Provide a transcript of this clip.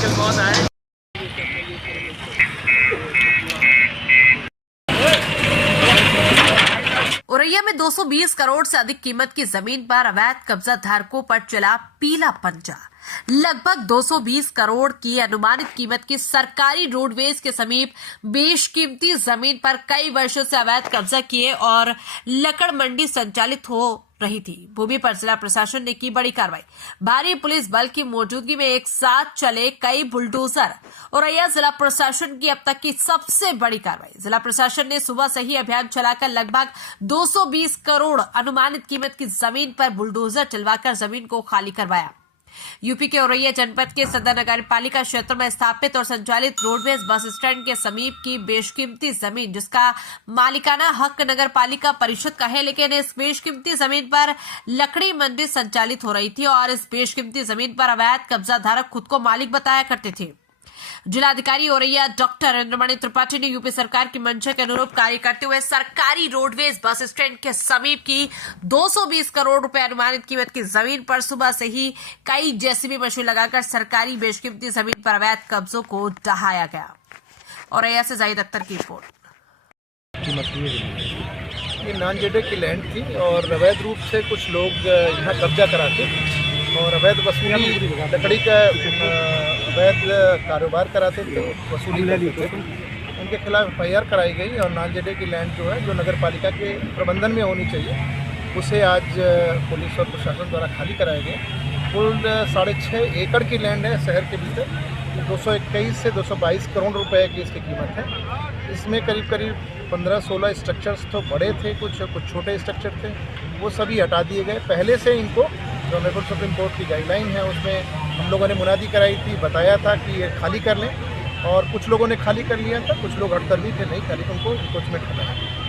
आजकल बहुत आए। औरैया में 220 करोड़ से अधिक कीमत की जमीन पर अवैध कब्जा धारकों पर चला पीला पंजा। लगभग 220 करोड़ की अनुमानित कीमत की सरकारी रोडवेज के समीप बेशकीमती जमीन पर कई वर्षों से अवैध कब्जा किए और लकड़ मंडी संचालित हो रही थी। भूमि पर जिला प्रशासन ने की बड़ी कार्रवाई। भारी पुलिस बल की मौजूदगी में एक साथ चले कई बुलडोजर। औरैया जिला प्रशासन की अब तक की सबसे बड़ी कार्रवाई। जिला प्रशासन ने सुबह से ही अभियान चलाकर लगभग 220 करोड़ अनुमानित कीमत की जमीन पर बुलडोजर चलवाकर जमीन को खाली करवाया। यूपी के औरैया जनपद के सदर नगर पालिका क्षेत्र में स्थापित और संचालित रोडवेज बस स्टैंड के समीप की बेशकीमती जमीन, जिसका मालिकाना हक नगर पालिका परिषद का है, लेकिन इस बेशकीमती जमीन पर लकड़ी मंडी संचालित हो रही थी और इस बेशकीमती जमीन पर अवैध कब्जा धारक खुद को मालिक बताया करते थे। जिलाधिकारी औरैया डॉक्टर इंद्रमणि त्रिपाठी ने यूपी सरकार की मंशा के अनुरूप कार्य करते हुए सरकारी रोडवेज बस स्टैंड के समीप की 220 करोड़ रुपए अनुमानित कीमत की जमीन पर सुबह से ही कई जेसीबी मशीन लगाकर सरकारी बेशकीमती जमीन पर अवैध कब्जों को ढहाया गया। औरैया से जाहिद अख्तर की रिपोर्ट। ये नॉन-जेडे की लैंड थी और अवैध रूप से कुछ लोग यहाँ कब्जा कराते और अवैध वसूली, लकड़ी का अवैध कारोबार कराते थे, वसूली लेते थे। उनके खिलाफ FIR कराई गई और नॉन-जेडे की लैंड जो है, जो नगर पालिका के प्रबंधन में होनी चाहिए, उसे आज पुलिस और प्रशासन द्वारा खाली कराया गया। कुल 6.5 एकड़ की लैंड है शहर के भीतर। 221 से 222 करोड़ रुपए की इसकी कीमत है। इसमें करीब 15-16 स्ट्रक्चर्स तो बड़े थे, कुछ छोटे स्ट्रक्चर थे, वो सभी हटा दिए गए। पहले से इनको जो ऑनरेबल सुप्रीम कोर्ट की गाइडलाइन है उसमें हम लोगों ने मुनादी कराई थी, बताया था कि ये खाली कर लें और कुछ लोगों ने खाली कर लिया था, कुछ लोग हड़तल भी थे, नहीं खाली, उनको इंक्रोचमेंट हटाया।